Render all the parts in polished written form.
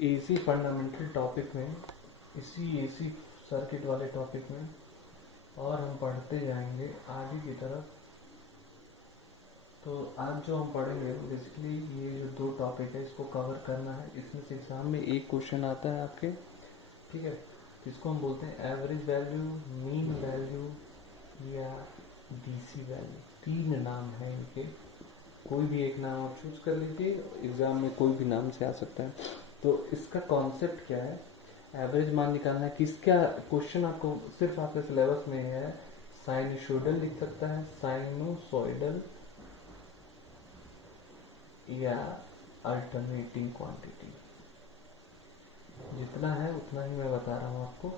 AC fundamental topic में, इसी AC circuit वाले टॉपिक में और हम पढ़ते जाएंगे आगे की तरफ। तो आज जो हम पढ़ेंगे बेसिकली ये जो दो टॉपिक है इसको कवर करना है। इसमें से एग्जाम में एक क्वेश्चन आता है आपके, ठीक है, जिसको हम बोलते हैं एवरेज वैल्यू, मीन वैल्यू या डीसी वैल्यू। तीन नाम है इनके, कोई भी एक नाम आप चूज कर लीजिए, एग्जाम में कोई भी नाम से आ सकता है। तो इसका कॉन्सेप्ट क्या है, एवरेज मान निकालना है। किसका क्वेश्चन आपको सिर्फ आपके सिलेबस में है, साइनसोइडल लिख सकता है, साइनोसॉइडल या अल्टरनेटिंग क्वांटिटी। जितना है उतना ही मैं बता रहा हूँ आपको,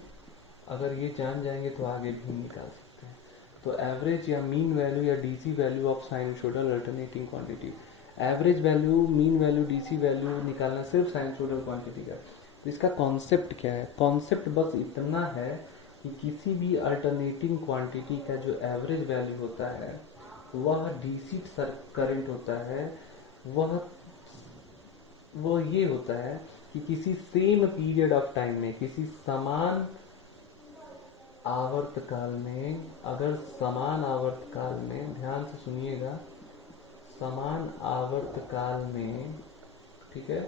अगर ये जान जाएंगे तो आगे भी निकाल सकते हैं। तो एवरेज या मीन वैल्यू या DC value of sinusoidal alternating quantity. Average value, mean value, DC value निकालना सिर्फ साइनसोइडल क्वांटिटी का। तो इसका कॉन्सेप्ट क्या है, कॉन्सेप्ट बस इतना है कि किसी भी अल्टरनेटिंग क्वांटिटी का जो एवरेज वैल्यू होता है वह डीसी करंट होता है, वो ये होता है कि किसी सेम पीरियड ऑफ टाइम में, किसी समान आवर्तकाल में, अगर समान आवर्तकाल में, ध्यान से सुनिएगा, समान आवर्तकाल में, ठीक है,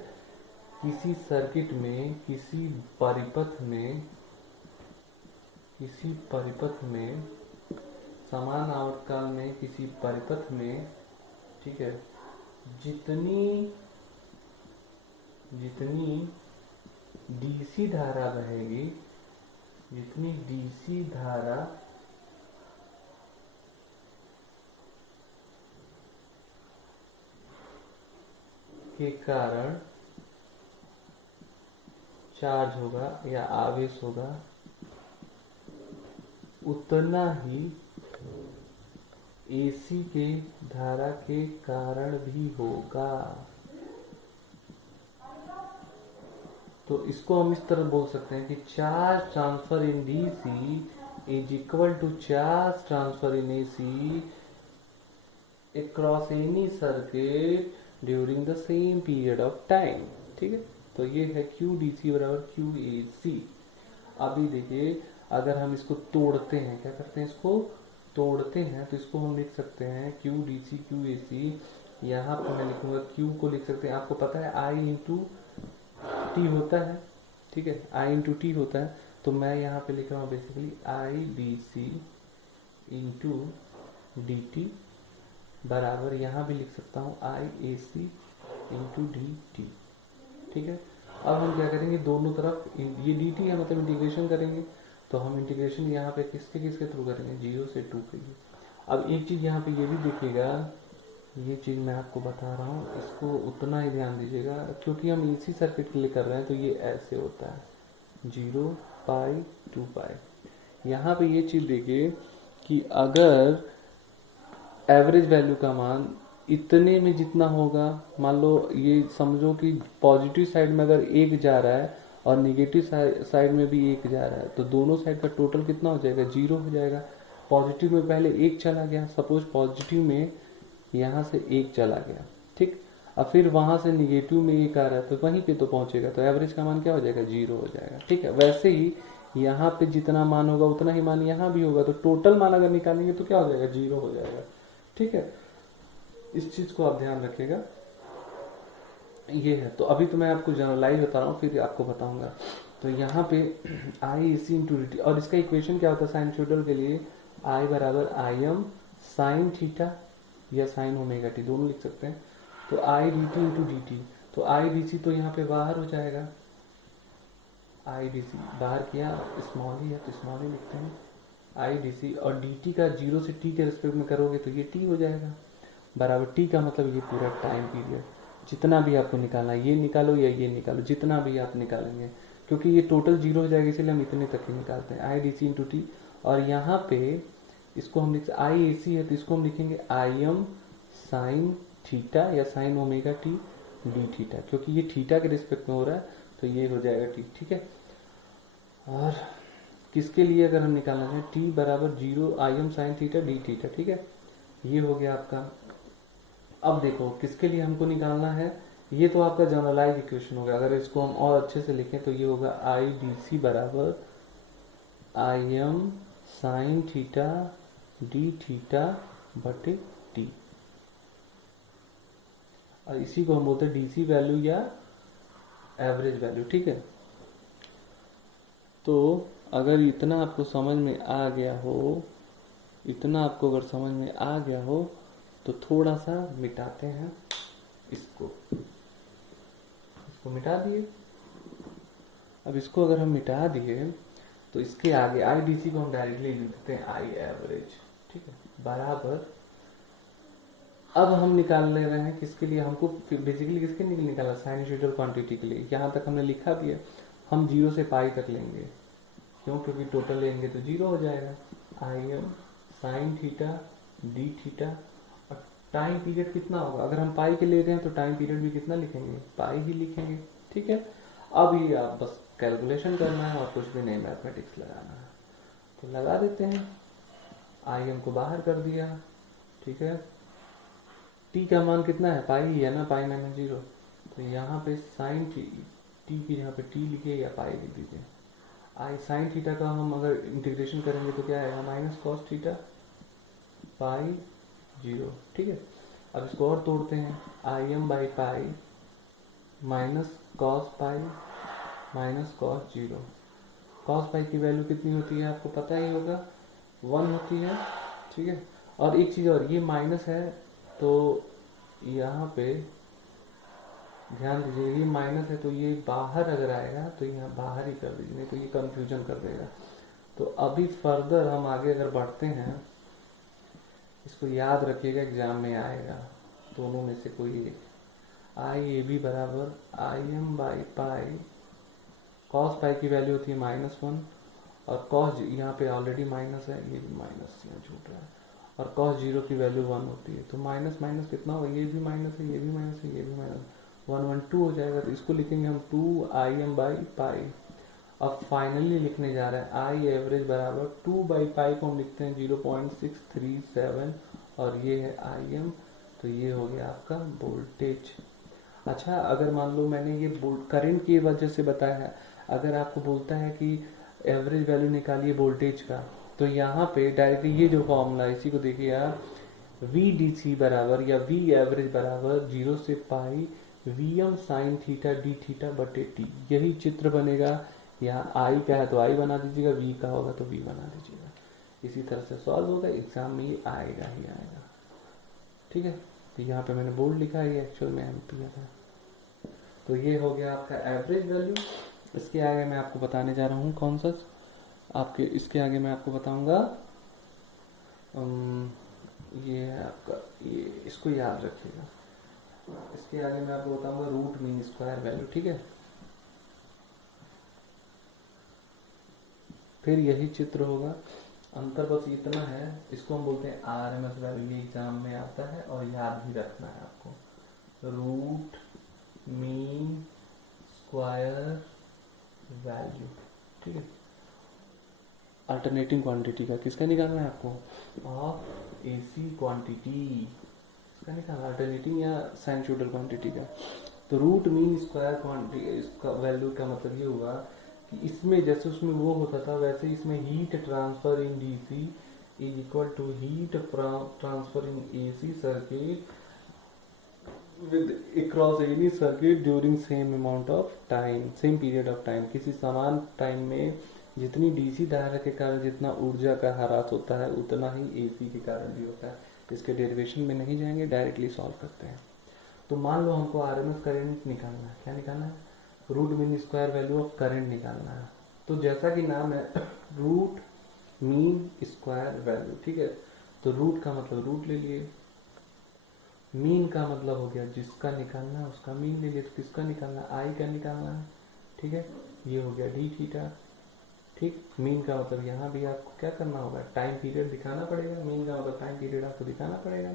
किसी सर्किट में, किसी परिपथ में, समान आवर्तकाल में किसी परिपथ में, ठीक है, जितनी डीसी धारा बहेगी, जितनी डीसी धारा के कारण चार्ज होगा या आवेश होगा, उतना ही एसी के धारा के कारण भी होगा। तो इसको हम इस तरह बोल सकते हैं कि charge transfer in DC is equal to charge transfer in AC across any circuit during the same period of time. ठीक है, तो ये है क्यू डीसी बराबर क्यू ए सी। अभी देखिए, अगर हम इसको तोड़ते हैं, क्या करते हैं, इसको तोड़ते हैं, तो इसको हम लिख सकते हैं क्यू डीसी क्यू ए सी। यहाँ पर मैं लिखूंगा क्यू को लिख सकते हैं, आपको पता है आई इंटू टी होता है, ठीक है, आई इंटू टी होता है। तो मैं यहाँ पे लिख रहा हूँ basically I D C into D T बराबर, यहाँ भी लिख सकता हूँ I A C into D T. ठीक है, अब हम क्या करेंगे, दोनों तरफ ये डी टी है मतलब इंटीग्रेशन करेंगे। तो हम इंटीग्रेशन यहाँ पे किसके थ्रू करेंगे, 0 से 2 के लिए। अब एक चीज़ यहाँ पे ये भी देखिएगा, ये चीज़ मैं आपको बता रहा हूँ, इसको उतना ही ध्यान दीजिएगा, क्योंकि हम एसी सर्किट के लिए कर रहे हैं। तो ये ऐसे होता है 0 पाई 2 पाई। यहाँ पे ये चीज़ देखिए कि अगर एवरेज वैल्यू का मान इतने में जितना होगा, मान लो ये समझो कि पॉजिटिव साइड में अगर 1 जा रहा है और निगेटिव साइड में भी 1 जा रहा है, तो दोनों साइड का टोटल कितना हो जाएगा, 0 हो जाएगा। पॉजिटिव में पहले 1 चला गया, सपोज पॉजिटिव में यहाँ से 1 चला गया, ठीक, अब फिर वहां से निगेटिव में 1 आ रहा है, तो वहीं पे तो पहुंचेगा, तो एवरेज का मान क्या हो जाएगा, 0 हो जाएगा। ठीक है, वैसे ही यहाँ पे जितना मान होगा उतना ही मान यहाँ भी होगा, तो टोटल मान अगर निकालेंगे तो क्या हो जाएगा, 0 हो जाएगा। ठीक है, इस चीज को आप ध्यान रखिएगा। ये है, तो अभी तो मैं आपको जनरलाइज बता रहा हूँ, फिर आपको बताऊंगा। तो यहाँ पे आई सी इंटू डी टी, और इसका इक्वेशन क्या होता है साइनसोइडल के लिए, आई बराबर आई एम साइन थीटा या साइन ओमेगा टी, दोनों लिख सकते हैं। तो I D T into D T, तो आई डी सी तो यहाँ पे बाहर हो जाएगा, आई डी सी बाहर किया, स्मॉल ही है तो स्मॉल ही लिखते हैं, आई डी सी, और डी टी का 0 से टी के रिस्पेक्ट में करोगे तो ये टी हो जाएगा, बराबर टी का मतलब ये पूरा टाइम पीरियड, जितना भी आपको निकालना है, ये निकालो या ये निकालो, जितना भी आप निकालेंगे, क्योंकि ये टोटल 0 हो जाएगा, इसलिए हम इतने तक ही निकालते हैं, I D C into T. और यहाँ पे इसको हम लिख, आई ए सी है तो इसको हम लिखेंगे आई एम साइन थीटा या sine omega T D theta, क्योंकि ये थीटा के रिस्पेक्ट में हो रहा है तो ये हो जाएगा टी। ठीक है, और किसके लिए अगर हम निकालना चाहें, टी बराबर 0 I am sine theta D theta. ठीक है, ये हो गया आपका। अब देखो किसके लिए हमको निकालना है, ये तो आपका जनरलाइज इक्वेशन हो गया। अगर इसको हम और अच्छे से लिखें तो ये होगा आई डी सी बराबर I am sine theta D theta बटे टी, और इसी को हम बोलते हैं डीसी वैल्यू या एवरेज वैल्यू। ठीक है, तो अगर इतना आपको समझ में आ गया हो, इतना आपको अगर समझ में आ गया हो तो थोड़ा सा मिटाते हैं इसको मिटा दिए। अब इसको अगर हम मिटा दिए तो इसके आगे आई डी सी को हम डायरेक्टली लिख देते हैं आई एवरेज। ठीक है, बराबर अब हम निकाल ले रहे हैं किसके लिए, हमको बेसिकली किसके लिए निकाला, साइनसॉइडल क्वांटिटी के लिए। यहाँ तक हमने लिखा भी है, हम 0 से पाई तक लेंगे, क्यों, क्योंकि टोटल लेंगे तो 0 हो जाएगा। I am sine theta D theta, और टाइम पीरियड कितना होगा, अगर हम पाई के ले रहे हैं तो टाइम पीरियड भी कितना लिखेंगे, पाई ही लिखेंगे। ठीक है, अब ये आप बस कैलकुलेशन करना है और कुछ भी नहीं, मैथमेटिक्स लगाना है तो लगा देते हैं। आई एम को बाहर कर दिया। ठीक है, टी का मान कितना है, पाई ही है ना, पाई माइनस 0, तो यहाँ पे साइन टी की यहाँ पे टी लिखिए या पाई लिख दीजिए। आई साइन थीटा का हम अगर इंटीग्रेशन करेंगे तो क्या आएगा, माइनस कॉस थीटा पाई 0। ठीक है, अब इसको और तोड़ते हैं, I am by pi minus cos pi minus cos 0। Cos pi की वैल्यू कितनी होती है आपको पता ही होगा, 1 होती है। ठीक है, और एक चीज़ और, ये माइनस है तो यहाँ पे ध्यान दीजिए, ये माइनस है तो ये बाहर अगर आएगा तो यहाँ बाहर ही कर दीजिए, नहीं तो ये कंफ्यूजन कर देगा। तो अभी फर्दर हम आगे अगर बढ़ते हैं, इसको याद रखिएगा, एग्जाम में आएगा दोनों में से कोई एक। आई ए बी बराबर I am by pi, cos pi की वैल्यू होती है -1, और कॉस यहाँ पे ऑलरेडी माइनस है, ये भी माइनस यहाँ छूट रहा है, और कॉस 0 की वैल्यू 1 होती है, तो माइनस माइनस कितना होगा, ये भी माइनस है, ये भी माइनस है, ये भी माइनस, 1 1 2 हो जाएगा। तो इसको लिखेंगे हम 2 आई एम बाई पाई। अब फाइनली लिखने जा रहे हैं आई एवरेज बराबर 2 बाई पाई को हम लिखते हैं 0.637, और ये है आई एम, तो ये हो गया आपका वोल्टेज। अच्छा, अगर मान लो मैंने ये करंट की वजह से बताया है, अगर आपको बोलता है कि एवरेज वैल्यू निकालिए वोल्टेज का, तो यहाँ पे डायरेक्टली ये जो फॉर्मूला, इसी को देखिए आप, वी डी सी बराबर या वी एवरेज बराबर 0 से pi V M sine theta D theta बटे टी, यही चित्र बनेगा। यहाँ आई का है तो आई बना दीजिएगा, वी का होगा तो वी बना दीजिएगा, इसी तरह से सॉल्व होगा, एग्जाम में ये आएगा ही आएगा। ठीक है, तो यहाँ पे मैंने बोल्ड लिखा है, ये एक्चुअल में एम्पियर है। तो ये हो गया आपका एवरेज वैल्यू। इसके आगे मैं आपको बताने जा रहा हूँ कौन सा, आपके इसके आगे मैं आपको बताऊंगा, ये है आपका, ये इसको याद रखिएगा, इसके आगे मैं आपको बताऊंगा रूट मीन स्क्वायर वैल्यू। ठीक है, फिर यही चित्र होगा, अंतर बस इतना है, इसको हम बोलते हैं आरएमएस वैल्यू, ये एग्जाम में आता है और याद भी रखना है आपको, रूट मीन स्क्वायर वैल्यू। ठीक है, अल्टरनेटिंग क्वांटिटी का किसका निकालना है आपको, ऑफ एसी क्वांटिटी, इसका निकालना, अल्टरनेटिंग या साइनसॉइडल क्वांटिटी का। तो रूट मीन स्क्वायर क्वांटिटी, इसका वैल्यू का मतलब ये हुआ कि इसमें जैसे उसमें वो होता था, वैसे इसमें heat transfer in DC is equal to heat transfer in AC circuit with across any circuit during same amount of time, same period of time। किसी समान टाइम में जितनी डीसी धारा के कारण जितना ऊर्जा का ह्रास होता है, उतना ही एसी के कारण भी होता है। इसके डेरिवेशन में नहीं जाएंगे, डायरेक्टली सॉल्व करते हैं। तो मान लो हमको आरएमएस करंट निकालना है, क्या निकालना है, root mean square value of current निकालना है। तो जैसा कि नाम है रूट मीन स्क्वायर वैल्यू। ठीक है, तो रूट का मतलब रूट ले लिए, मीन का मतलब हो गया जिसका निकालना है उसका मीन ले लिए, तो किसका निकालना है, आई का निकालना है। ठीक है, ये हो गया डी थीटा। ठीक, मीन का मतलब यहाँ भी आपको क्या करना होगा, टाइम पीरियड दिखाना पड़ेगा, मीन का मतलब टाइम पीरियड आपको दिखाना पड़ेगा,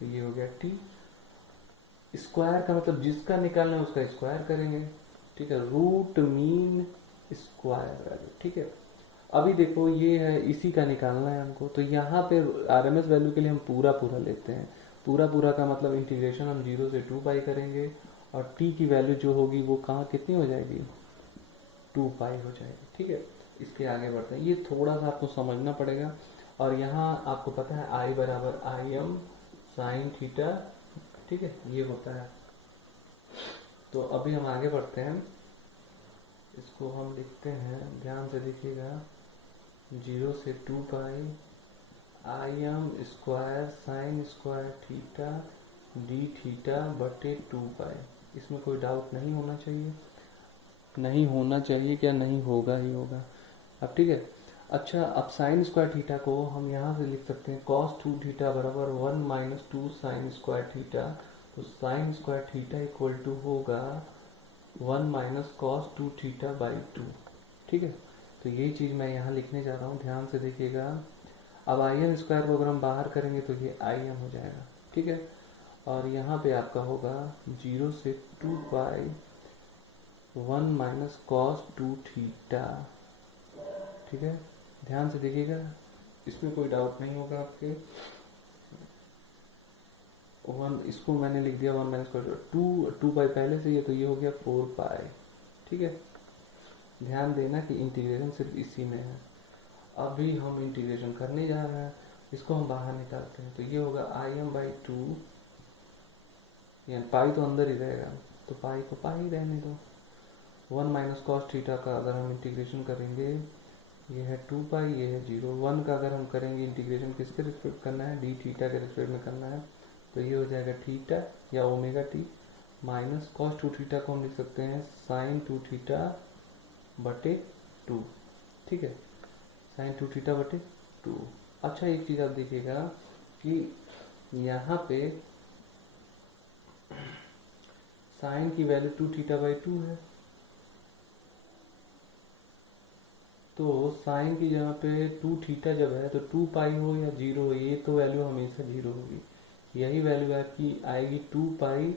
तो ये हो गया टी। स्क्वायर का मतलब जिसका निकालना है उसका स्क्वायर करेंगे। ठीक है, रूट मीन स्क्वायर वैल्यू। ठीक है, अभी देखो ये है, इसी का निकालना है हमको, तो यहाँ पे आरएमएस वैल्यू के लिए हम पूरा पूरा लेते हैं। पूरा पूरा का मतलब इंटीग्रेशन हम 0 से 2 पाई करेंगे, और t की वैल्यू जो होगी वो कहाँ कितनी हो जाएगी, 2 पाई हो जाएगी। ठीक है, इसके आगे बढ़ते हैं, ये थोड़ा सा आपको समझना पड़ेगा। और यहाँ आपको पता है I बराबर आई एम साइन थीटा, ठीक है, ये होता है। तो अभी हम आगे बढ़ते हैं, इसको हम लिखते हैं, ध्यान से देखिएगा, 0 से 2 pi I M square sine square theta D theta बटे 2 पाई। इसमें कोई डाउट नहीं होना चाहिए, नहीं होना चाहिए क्या, नहीं होगा ही होगा। अब ठीक है, अच्छा अब साइन स्क्वायर थीटा को हम यहाँ से लिख सकते हैं कॉस 2 थीटा बराबर 1 माइनस 2 साइन स्क्वायर थीटा। तो sine square theta equal to होगा 1 माइनस कॉस 2 थीटा बाई 2। ठीक है, तो यही चीज़ मैं यहाँ लिखने जा रहा हूँ, ध्यान से देखिएगा। अब आई एम स्क्वायर को अगर हम बाहर करेंगे तो ये आई एम हो जाएगा। ठीक है, और यहाँ पे आपका होगा 0 से 2 पाई 1 माइनस कॉस 2 थीटा। ठीक है, ध्यान से देखिएगा, इसमें कोई डाउट नहीं होगा आपके। 1 इसको मैंने लिख दिया 1 माइनस कॉस 2 पाई पहले से, ये तो ये हो गया 4 पाई। ठीक है, ध्यान देना कि इंटीग्रेशन सिर्फ इसी में है। अभी हम इंटीग्रेशन करने जा रहे हैं, इसको हम बाहर निकालते हैं, तो ये होगा आई एम बाई 2, यानी पाई तो अंदर ही रहेगा, तो पाई को पाई रहने दो। 1 माइनस कॉस थीटा का अगर हम इंटीग्रेशन करेंगे, ये है 2 पाई, ये है 0। 1 का अगर हम करेंगे इंटीग्रेशन किसके रिस्पेक्ट करना है, डी थीटा के रिस्पेक्ट में करना है, तो ये हो जाएगा थीटा या omega T minus cos 2 theta को हम लिख सकते हैं साइन 2 थीटा बटे 2। ठीक है, साइन 2 थीटा बटे 2। अच्छा एक चीज़ आप देखिएगा कि यहाँ पे साइन की वैल्यू 2 थीटा बाई 2 है, तो साइन की जगह पे 2 थीटा जब है तो 2 पाई हो या 0 हो, ये तो वैल्यू हमेशा 0 होगी। यही वैल्यू आपकी आएगी 2 पाई,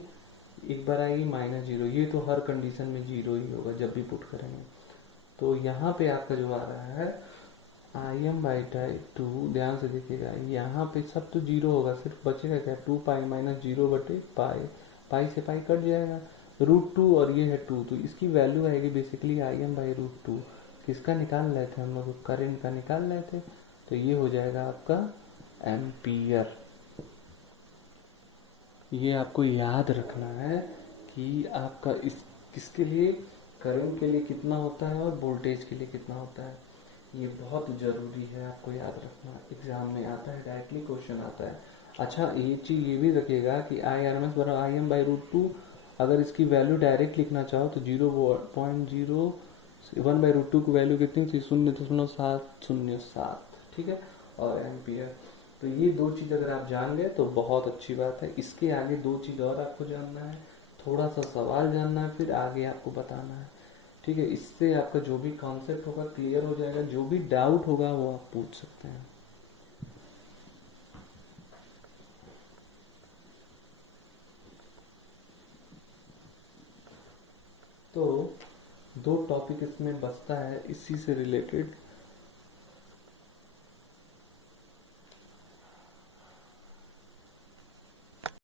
एक बार आएगी माइनस 0, ये तो हर कंडीशन में 0 ही होगा जब भी पुट करेंगे। तो यहाँ पे आपका जो आ रहा है आई एम बाई 2, ध्यान से देखिएगा, यहाँ पे सब तो 0 होगा, सिर्फ बचेगा क्या, 2 पाई माइनस 0 बटे पाई, पाई से पाई कट जाएगा, √2 और ये है 2, तो इसकी वैल्यू आएगी बेसिकली आई एम बाई √2। किसका निकाल रहे थे हम लोग, करंट का निकाल रहे थे, तो ये हो जाएगा आपका एम्पियर। ये आपको याद रखना है कि आपका इस किसके लिए, करंट के लिए कितना होता है और वोल्टेज के लिए कितना होता है, ये बहुत ज़रूरी है आपको याद रखना, एग्जाम में आता है, डायरेक्टली क्वेश्चन आता है। अच्छा ये चीज़ ये भी रखिएगा कि आई आर एम एस बराबर आई एम बाई √2, अगर इसकी वैल्यू डायरेक्ट लिखना चाहो तो 0.01 बाई √2 की वैल्यू कितनी थी, 0.707। ठीक है, और एम्पियर। तो ये दो चीज़ अगर आप जान गए तो बहुत अच्छी बात है। इसके आगे दो चीज़ और आपको जानना है, थोड़ा सा सवाल जानना है, फिर आगे आपको बताना है। ठीक है, इससे आपका जो भी कॉन्सेप्ट होगा क्लियर हो जाएगा, जो भी डाउट होगा वो आप पूछ सकते हैं। तो दो टॉपिक इसमें बचता है इसी से रिलेटेड,